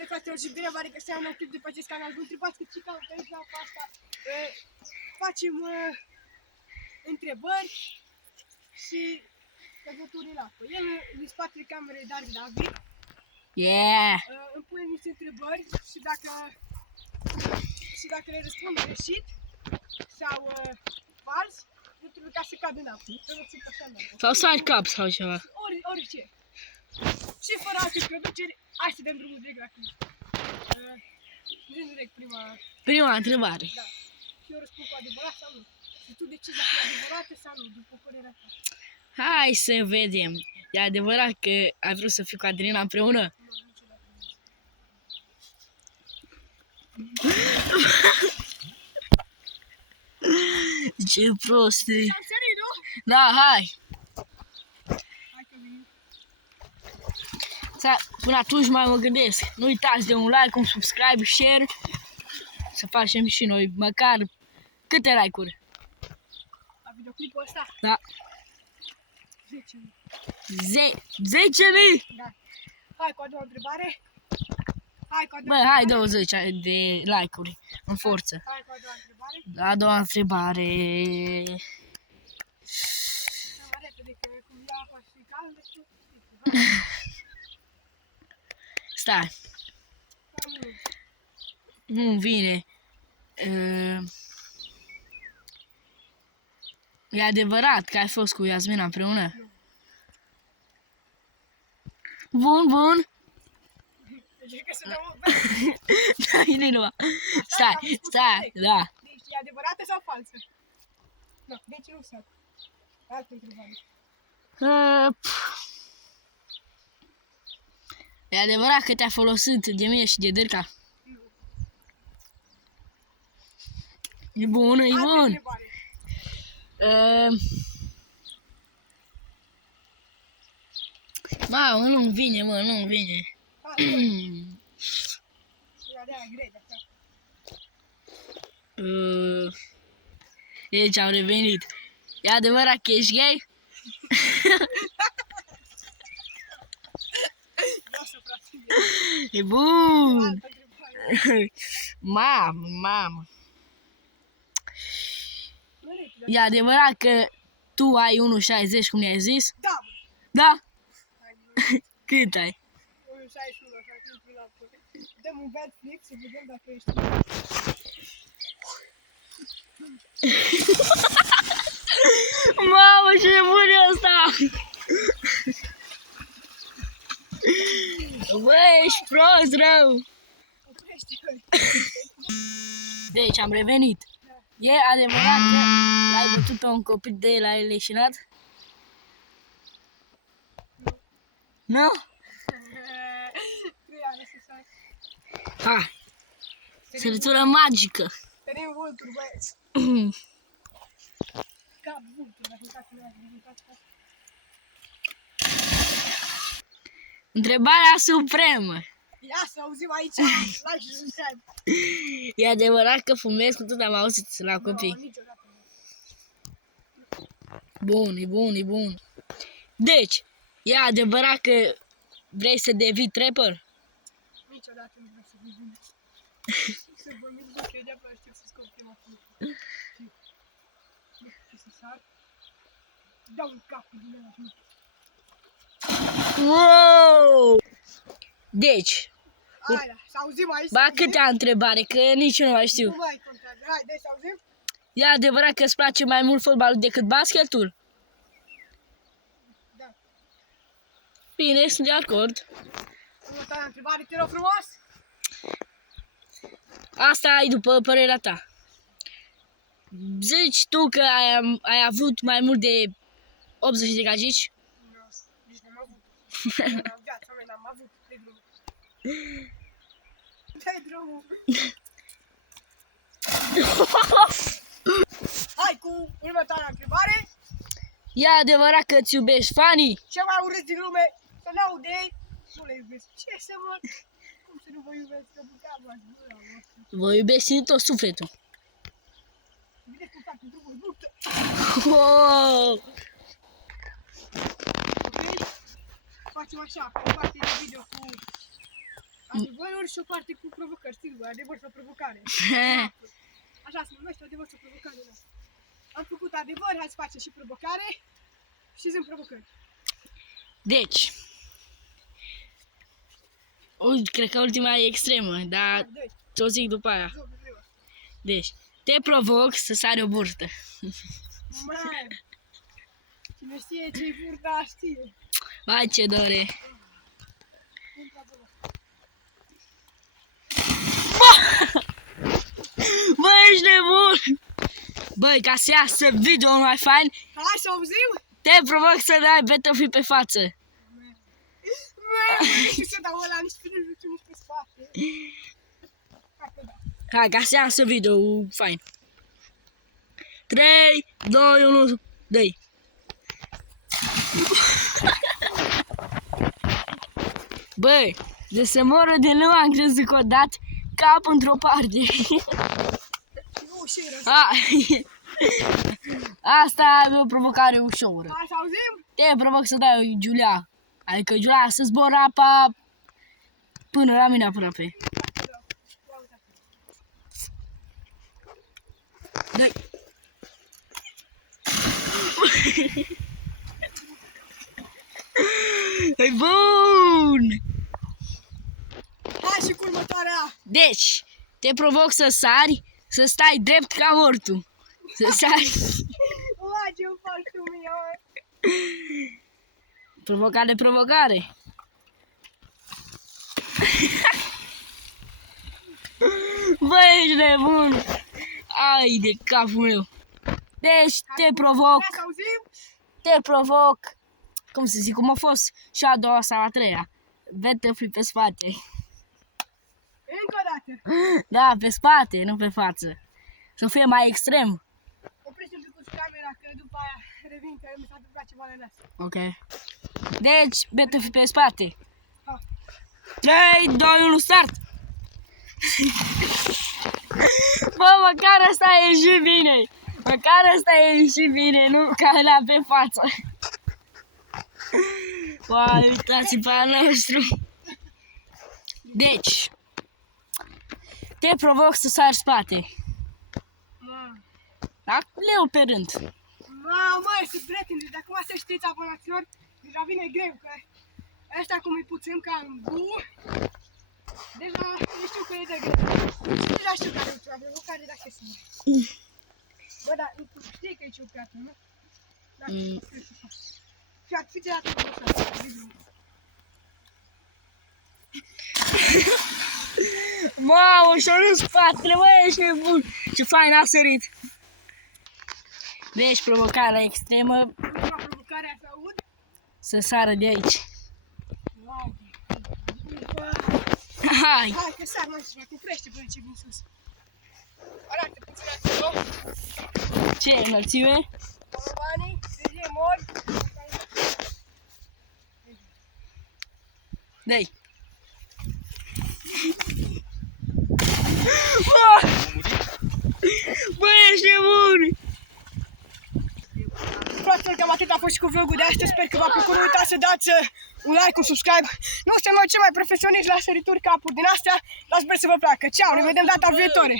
Salutare, fraților și bine v-am regăsit la un nou clip de pe acest canal. Vă întrebați că ce caut aici la apa asta. Facem întrebări și legături la apă. El din spatele camerei David. Yeah! Îmi pune niște întrebări și dacă le răspund greșit sau fals, nu trebuie ca să cad în apă. Sau să ai cap sau ceva. Orice. Și fără alte introduceri, hai să dăm drumul direct la clip. Direct Prima întrebare. Da. Și eu răspund cu adevărat sau nu. Și tu decizi dacă e adevărată sau nu, după părerea ta. Hai să vedem. E adevărat că ai vrut să fii cu Adriana împreună? Nu, niciodată nu. Ce prost e. Am sărit, nu? Da, hai. Hai că vin. Până atunci mai mă gândesc. Nu uitați de un like, un subscribe, share. Să facem și noi măcar câte like-uri? La videoclipul ăsta? Da. 10.000. 10.000! Da. Hai cu a doua întrebare. Bă, hai 20 de like-uri în forță. Hai cu a doua întrebare. A doua întrebare. Să mă repede că cum ia apa și caldă și Stai. Nu vine. E adevărat că ai fost cu Iasmina împreună? Nu. Bun. Deci că să dăm Da, bine nu. Stai, da. Deci e adevărată sau falsă? Nu, deci nu sunt. Altă întrebare. E adevărat că te-a folosit de mine și de Dârca? Nu. E bun, e Altă bun. întrebare. Mamă, nu vine, mă, nu vine. Deci am revenit. E adevărat că ești gay? E bun! Mamă! E adevărat că tu ai 1,60 cum i-ai zis? Da! Da? Cât ai? 1,61, așa că intru la apă. Dăm un bad flip să vedem dacă ești. Mamă, ce bun e ăsta! Bă, ești prost rău! Deci am revenit. E adevărat că l-ai bătut pe un copil de el, l-ai leșinat? Nu? Ha! Săritură magică! Tărim vulturi, băieți! Cap vulturi, dacă uitați la asta. Întrebarea supremă! Ia să auzim aici, like și subscribe! E adevărat că fumezi cu tot am auzit la copii? Nu, niciodată nu. E bun. Deci, e adevărat că vrei să devii trapper? Niciodată nu vreau să fiu bun. Să vorbim de credea pe știu să scop prima clipă. Nu știu să sar. Dau un cap din ăla și Wow! Deci, hai da, să auzim aici. ba câtea întrebare, că nici eu nu mai știu. Nu mai contează. Hai, deci să auzim. E adevărat că îți place mai mult fotbalul decât basketul? Da. Bine, sunt de acord. Următoarea întrebare, te rog frumos. Asta ai după părerea ta. Zici tu că ai avut mai mult de 80 de gagici? Nu, nici n-am avut. În viața mea n-am avut. Dă-i drumul. Dă-i drumul. Hai cu următoarea întrebare. E adevărat că îți iubești fanii? Cel mai urât din lume, să ne aude ei, nu le iubesc. Ce să mă... Cum să nu vă iubesc? Că puteam la gura voastră. Vă iubesc din tot sufletul. Vedeți cum fac cu drumul luptă. Oh! Ok? Facem așa, pe partea de video cu Adevăruri și o parte cu provocări, sigur, adevăr sau provocare. Așa se numește, adevăr sau provocare, da. Am făcut adevăr, hai să facem și provocare și sunt provocări. Deci, cred că ultima e extremă, dar Deci, ți-o zic după aia. două, două. Deci, te provoc să sari o burtă. Mai, cine știe ce-i burta, știe. Hai ce dore. Intră acolo. Bă, ești nebun! Băi, ca să iasă video mai fain, Hai să auzim? te provoc să dai Battlefield pe față. Nu știu să dau ăla nici pe mijlociu, nici pe spate. Hai că da. Hai, ca să iasă video fain. 3, 2, 1, dă-i. Băi, de să moră de nu am crezut că o dat cap într-o parte. Nu, și rău. Asta e o provocare ușoară. Hai să auzim? Te provoc să dai Giulia. Adică Giulia să zbor apa până la mine aproape. Dai. E bun! Hai și cu următoarea. Deci, te provoc să sari, să stai drept ca mortul. Să sari. Uai, ce-mi faci tu mie, mă? Provocare, provocare. Bă, ești nebun. Ai de capul meu. Deci, te provoc. Hai să auzim? Te provoc. Cum să zic, cum a fost și a doua sau a treia. Battlefield pe spate. Încă o dată. Da, pe spate, nu pe față. Să fie mai extrem. Oprește un pic cu camera, că după aia revin, că mi s-a întâmplat ceva la nas. Ok. Deci, Battlefield pe spate. Ha. 3, 2, 1, start! Bă, măcar asta a ieșit bine. Măcar asta a ieșit bine, nu ca ăla pe față. Uai, uitați pe al nostru. Deci, te provoc să sari spate. Da? Leu pe rând. Mamă, sunt prieteni, deci acum să știți, abonațiori, deja vine greu, că ăștia cum îi puțin ca în bu, deja eu știu că e de greu. Și deja știu care e ultima provocare, dacă e singur. Bă, dar știi că e ciuperată, nu? Dacă trebuie să faci. Fiți de dată cu asta, Mamă, și-a râs spatele, bă, ești nebun. Ce fain a sărit. Deci, provocarea extremă, ultima provocare să aud. să sară de aici. Wow. Bă, Hai! hai că sar, mă, și mai cuprește până ce vin sus. Arată puțin acolo. Ce înălțime? Banii, se mor. Dai! Bă, ești nebun! Fraților, cam atât a fost și cu vlogul de astăzi. Sper că v-a plăcut. Nu uitați să dați un like, un subscribe. Nu suntem noi cei mai profesioniști la sărituri capuri din astea, dar sper să vă placă. Ceau, ne vedem data viitoare!